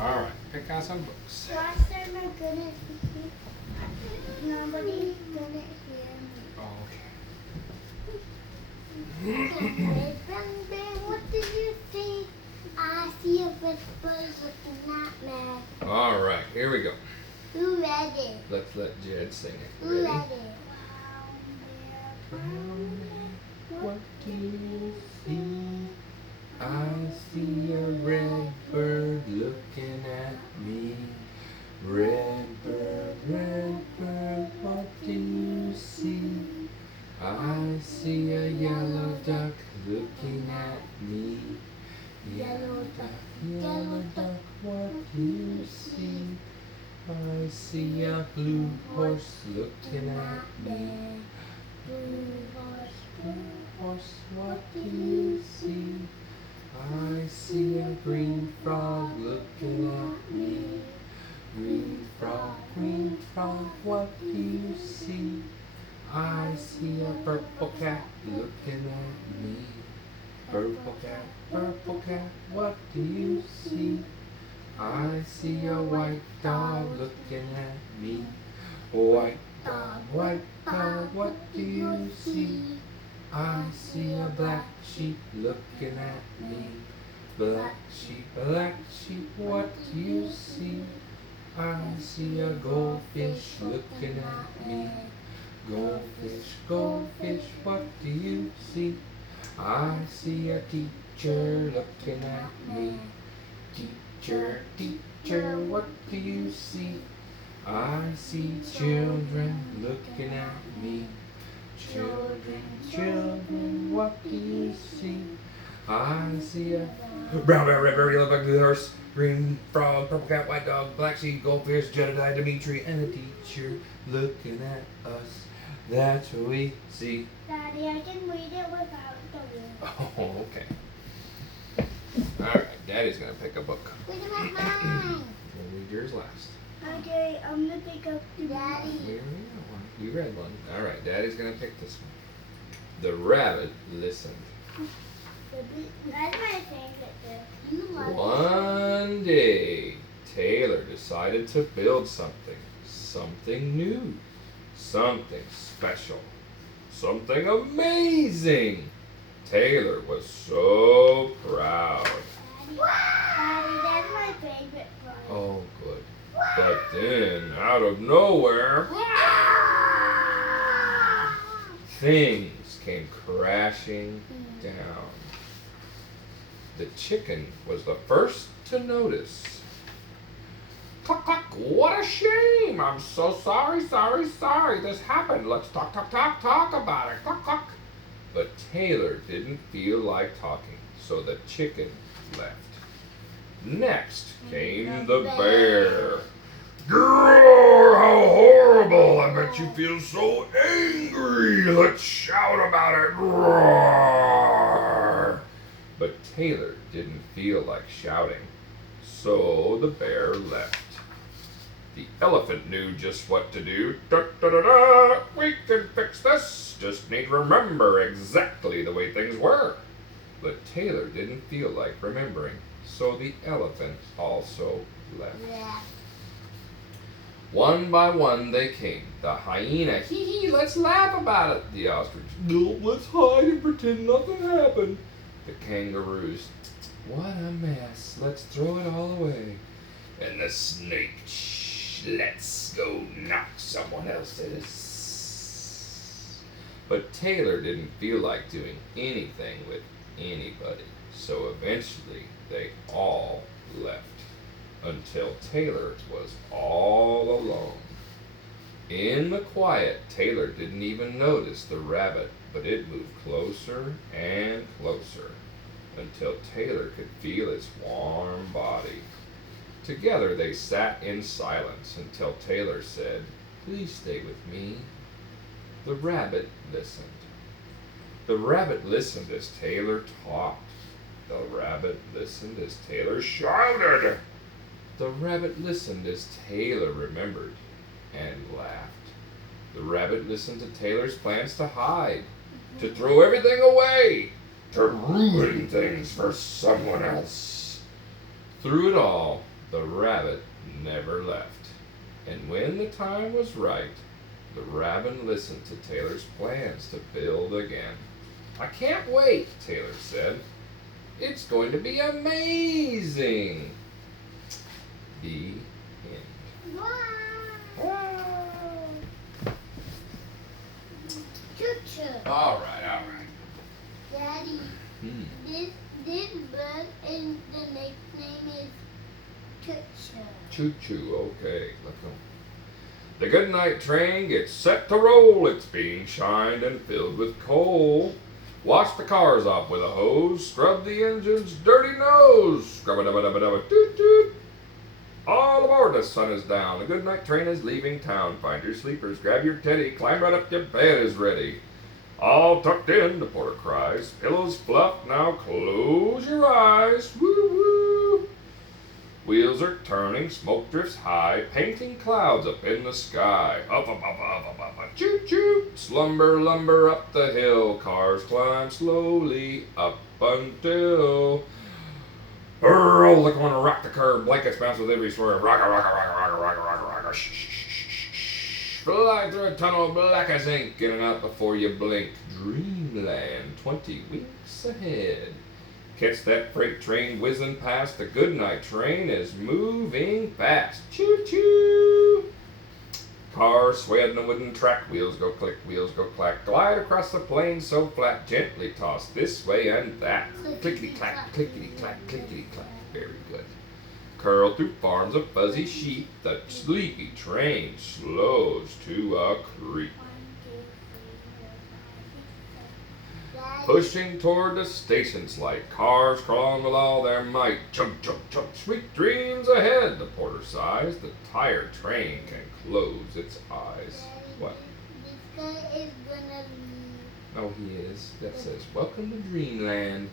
All right, pick out some books. Last time I couldn't nobody couldn't hear me. Okay. Bang, bang, what did you see? I see a whisper looking at me. All right, here we go. Who read it? Let's let Jed sing it. Who Ready? read it? What do you see? I see a red bird looking at me. Red bird, what do you see? I see a yellow duck looking at me. Yellow duck, what do you see? I see a blue horse looking at me. Blue horse, what do you see? I see a green frog looking at me. Green frog, what do you see? I see a purple cat looking at me. Purple cat, what do you see? I see a white dog looking at me. White dog, what do you see? I see a black sheep looking at me. Black sheep, what do you see? I see a goldfish looking at me. Goldfish, what do you see? I see a teacher looking at me. Teacher, what do you see? I see children looking at me. Children, what do you see? I see a brown bear, red bear, yellow duck, blue horse, green frog, purple cat, white dog, black sheep, goldfish, Yetidad, Dimitri, and a teacher looking at us. That's what we see. Daddy, I can read it without the word. Oh, okay. All right, Daddy's gonna pick a book. Look at mine. We'll read yours last. Okay, I'm gonna pick up the Daddy. We already got one. You read one. All right, Daddy's gonna pick this one. The rabbit listened. That's my favorite book. You love it. One day, Taylor decided to build something new, something special, something amazing. Taylor was so proud. Daddy, that's my favorite book. Oh, good. But then, out of nowhere, things came crashing down. The chicken was the first to notice. Cluck, cluck, what a shame. I'm so sorry this happened. Let's talk about it. Cluck, cluck. But Taylor didn't feel like talking, so the chicken left. Next came the bear. Grrr, how horrible. I bet you feel so angry. Let's shout about it. Roar. But Taylor didn't feel like shouting, so the bear left. The elephant knew just what to do. Da, da, da, da. We can fix this. Just need to remember exactly the way things were. But Taylor didn't feel like remembering, so the elephant also left. Yeah. One by one they came. The hyena, hee hee, let's laugh about it. The ostrich, no, let's hide and pretend nothing happened. The kangaroos, what a mess, let's throw it all away. And the snake, shh, let's go knock someone else's. But Taylor didn't feel like doing anything with anybody, so eventually they all left. Until Taylor was all alone. In the quiet, Taylor didn't even notice the rabbit, but it moved closer and closer until Taylor could feel its warm body. Together they sat in silence until Taylor said, "Please stay with me." The rabbit listened. The rabbit listened as Taylor talked. The rabbit listened as Taylor shouted. The rabbit listened as Taylor remembered and laughed. The rabbit listened to Taylor's plans to hide, to throw everything away, to ruin things for someone else. Through it all, the rabbit never left. And when the time was right, the rabbit listened to Taylor's plans to build again. I can't wait, Taylor said. It's going to be amazing. The end. Wow. Choo-choo. All right. Daddy, this bird and the nickname is Choo-choo. Choo-choo, okay. Let's go. The goodnight train gets set to roll. It's being shined and filled with coal. Wash the cars off with a hose. Scrub the engine's dirty nose. Scrub-a-dubba-dubba-dubba-toot-toot. All aboard, the sun is down. The goodnight train is leaving town. Find your sleepers, grab your teddy. Climb right up, your bed is ready. All tucked in, the porter cries. Pillows fluffed, now close your eyes. Woo-woo. Wheels are turning, smoke drifts high, painting clouds up in the sky. Up, choo-choo. Slumber, lumber up the hill. Cars climb slowly up until... Roll the corner, rock the curb, blankets bounce with every swerve. Rock. Shh. Fly through a tunnel black as ink, in and out before you blink. Dreamland, 20 weeks ahead. Catch that freight train whizzing past. The goodnight train is moving fast. Choo-choo! Cars sway on the wooden track. Wheels go click, wheels go clack. Glide across the plain so flat. Gently toss this way and that. Clickety-clack, clickety-clack, clickety-clack. Very good. Curl through farms of fuzzy sheep. The sleepy train slows to a creep. Pushing toward the station's light, cars crawling with all their might. Chug, chug, chug, sweet dreams ahead, the porter sighs. The tired train can close its eyes. What? This guy is gonna leave. Oh, he is. That says, welcome to Dreamland.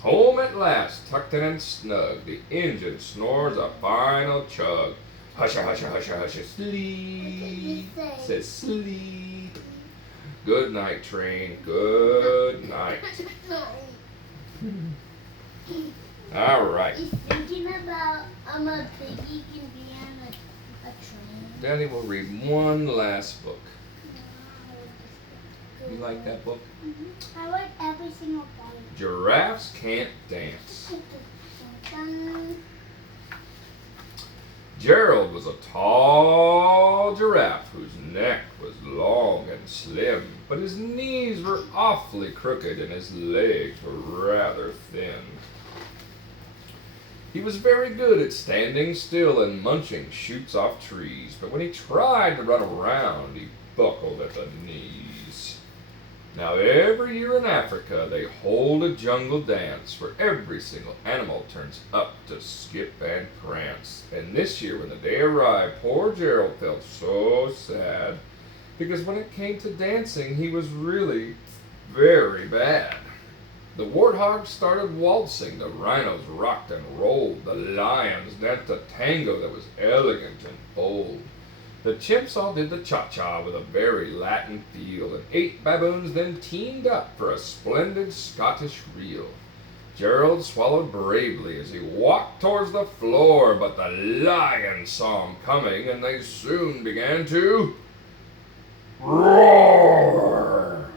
Home at last, tucked in and snug. The engine snores a final chug. Husha, husha, husha, husha, sleep. Says sleep. Good night, train. Good night. All right. He's thinking about a piggy can be on a train. Daddy will read one last book. You like that book? Mm-hmm. I like every single part. Giraffes can't dance. Gerald was a tall giraffe whose neck was long and slim, but his knees were awfully crooked and his legs were rather thin. He was very good at standing still and munching shoots off trees, but when he tried to run around, he buckled at the knees. Now every year in Africa they hold a jungle dance where every single animal turns up to skip and prance. And this year when the day arrived, poor Gerald felt so sad because when it came to dancing he was really very bad. The warthogs started waltzing, the rhinos rocked and rolled, the lions danced a tango that was elegant and bold. The chimps all did the cha-cha with a very Latin feel, and 8 baboons then teamed up for a splendid Scottish reel. Gerald swallowed bravely as he walked towards the floor, but the lions saw him coming, and they soon began to roar.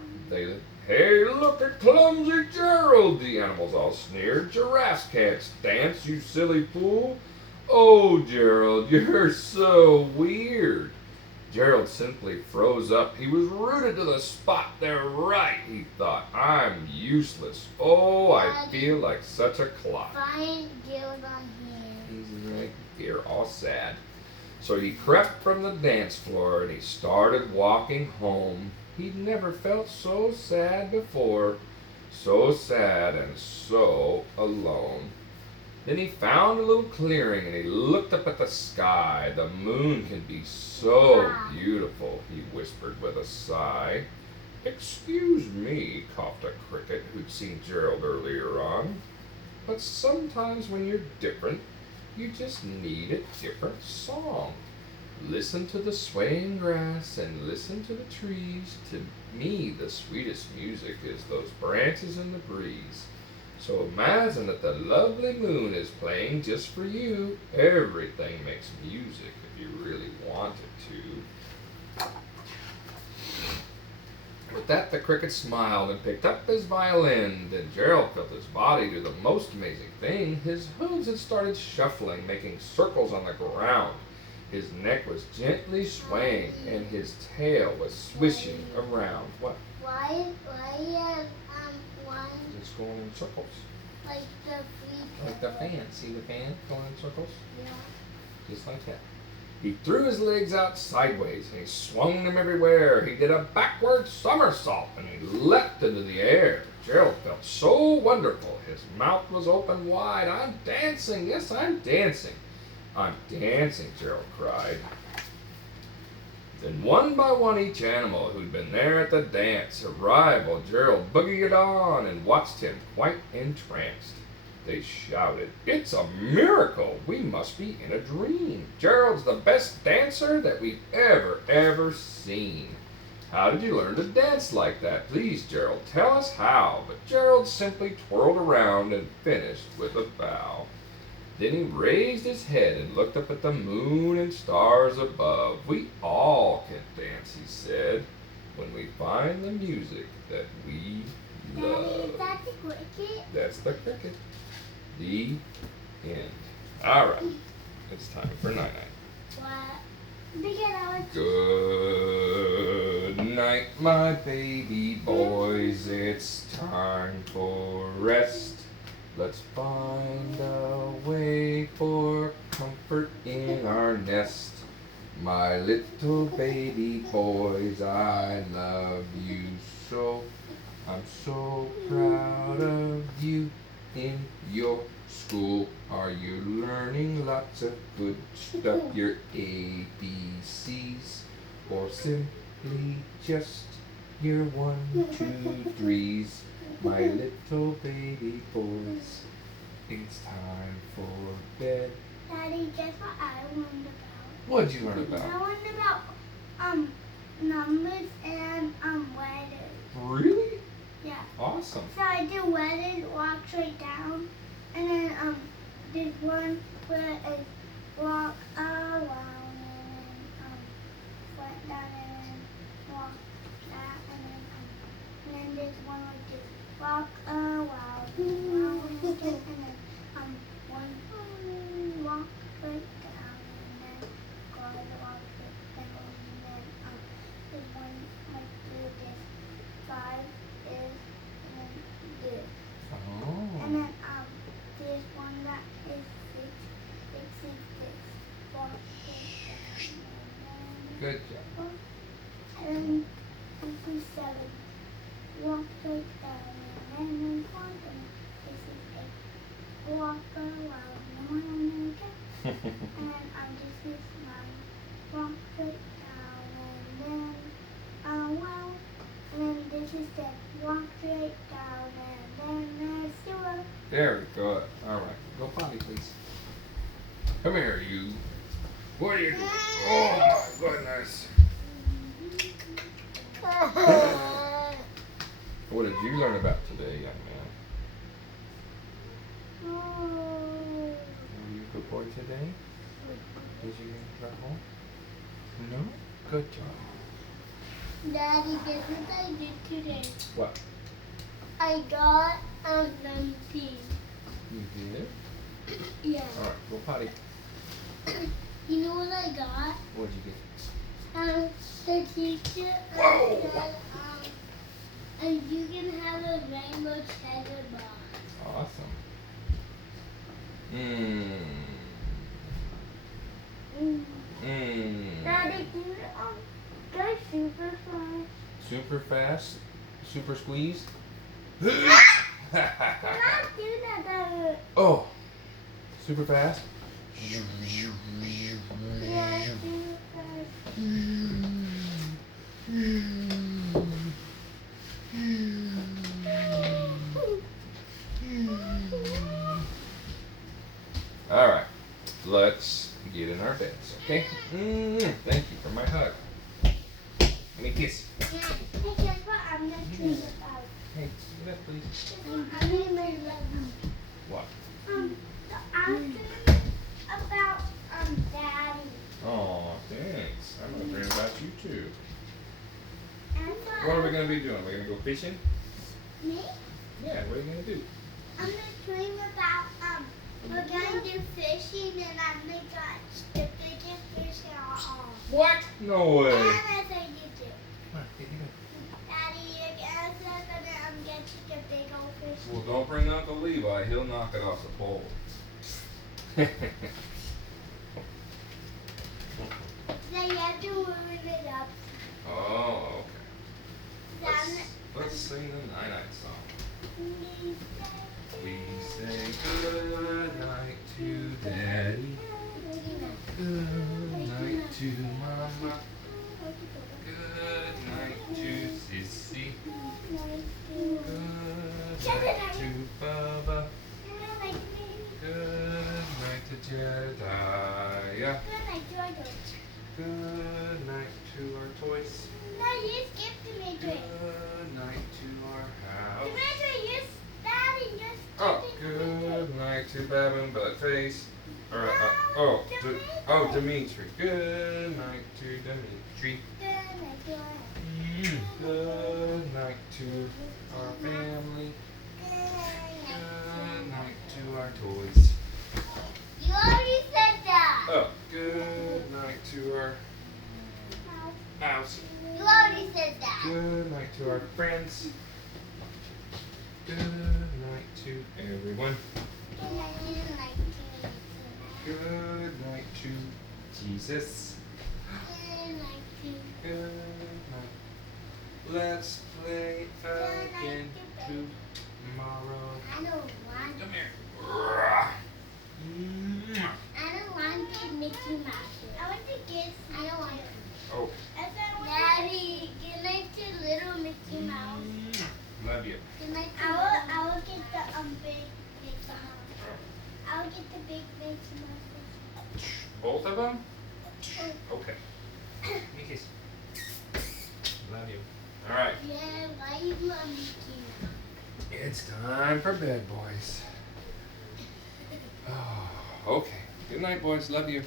Hey, look at clumsy Gerald, the animals all sneered. Giraffes can't dance, you silly fool. Oh, Gerald, you're so weird. Gerald simply froze up. He was rooted to the spot. They're right, he thought. I'm useless. Oh, I feel like such a clot. Find Gerald on here. He's right here, all sad. So he crept from the dance floor and he started walking home. He'd never felt so sad before. So sad and so alone. Then he found a little clearing and he looked up at the sky. The moon can be so beautiful, he whispered with a sigh. Excuse me, coughed a cricket who'd seen Gerald earlier on. But sometimes when you're different, you just need a different song. Listen to the swaying grass and listen to the trees. To me, the sweetest music is those branches in the breeze. So imagine that the lovely moon is playing just for you. Everything makes music if you really want it to. With that, the cricket smiled and picked up his violin. Then Gerald felt his body do the most amazing thing. His hooves had started shuffling, making circles on the ground. His neck was gently swaying, and his tail was swishing around. What? Why one It's going in circles. like the free Like the fan. See the fan going in circles? Yeah. Just like that. He threw his legs out sideways and he swung them everywhere. He did a backward somersault and he leapt into the air. Gerald felt so wonderful. His mouth was open wide. I'm dancing. Yes, I'm dancing. I'm dancing, Gerald cried. Then one by one each animal who'd been there at the dance arrived while Gerald boogied on and watched him quite entranced. They shouted, "It's a miracle! We must be in a dream. Gerald's the best dancer that we've ever seen. How did you learn to dance like that? Please, Gerald, tell us how." But Gerald simply twirled around and finished with a bow. Then he raised his head and looked up at the moon and stars above. "We all can dance," he said, "when we find the music that we love." Daddy, is that the cricket? That's the cricket. The end. All right. It's time for night-night. What? Because I was Good night, my baby boys. It's time for rest. Let's find a way for comfort in our nest. My little baby boys, I love you so. I'm so proud of you. In your school, are you learning lots of good stuff? Your ABCs, or simply just your 1, 2, 3s? My little baby boys, it's time for bed. Daddy, guess what I learned about? What'd you learn I about? learned about numbers and letters. Really? Yeah. Awesome. So I did letters, walk straight down, and then did one where it walk around, and then went down and then walk that, and then there's one like this, walk around, and then one walk straight down, and then go to walk straight down, and then there's one like this, 5 is, and then this. Oh. And then there's one that is 6. It is this. Walk straight down. Good job. And then this is 7. Walk straight down. And then 1. And this is 8. Walk around. And then this is 9. Walk straight down. And then wow. And then this is 10. Walk straight down, and then there's 0. Very good. All right. Go potty, please. Come here, you. What are you doing? Oh, my goodness. What did you learn about today, young man? Were you a good boy today? Did you get in trouble? No? Good job. Daddy, guess what I did today? What? I got something. You did? Yeah. All right. Go potty. You know what I got? What did you get? The teacher Whoa. said, and you can have a rainbow cheddar box. Awesome. Mmm. Mmm. Daddy, can you go super fast? Super fast? Super squeeze? Can I do that? That Oh. Super fast? yeah, super fast. All right. Let's get in our beds, okay? Thank you for my hug. Let me kiss. Hey, guess what I'm gonna dream about? Hey, give that please. What? I'm about Daddy. Oh, thanks. I'm gonna dream about you too. And What are we gonna be doing? We're gonna go fishing? Me? Yeah, what are you gonna do? I'm gonna dream about we're gonna do fishing and I'm gonna catch the biggest fish in our arm. What? No way. And that's what you do. Come on, get it. Daddy, you're gonna get the big old fish. Well, don't bring Uncle Levi. He'll knock it off the pole. Then you have to warm it up. Oh, okay. Then Let's sing the night-night song. We say good night to Daddy. Good night to Mama. Good night to Sissy. Good night to Bubba. Good night to Jedediah. Good night to our toys. No, you skipped me, Drake. Good night to our house. Dimitri, Daddy, you're Oh, skipping me. good night to Baboon Buttface. Or, No, Dimitri. Good night to Dimitri. Good night to our family. Good night to our toys. You already said that. Oh, good night to our house. You already said that. Good night to our friends. Good night to everyone. Good night to Jesus. Good night. Let's play again tomorrow. I don't want. Come here. I don't want the Mickey Mouse. I want the kids. I don't want. Oh, Daddy, good night to little Mickey Mouse. love you. Good night. I will get the big Mickey Mouse. I'll get the big Mickey Mouse. Both of them? Okay. Give me a kiss. Love you. All right. Yeah, why you love Mickey Mouse? It's time for bed, boys. Oh, okay. Good night, boys. Love you.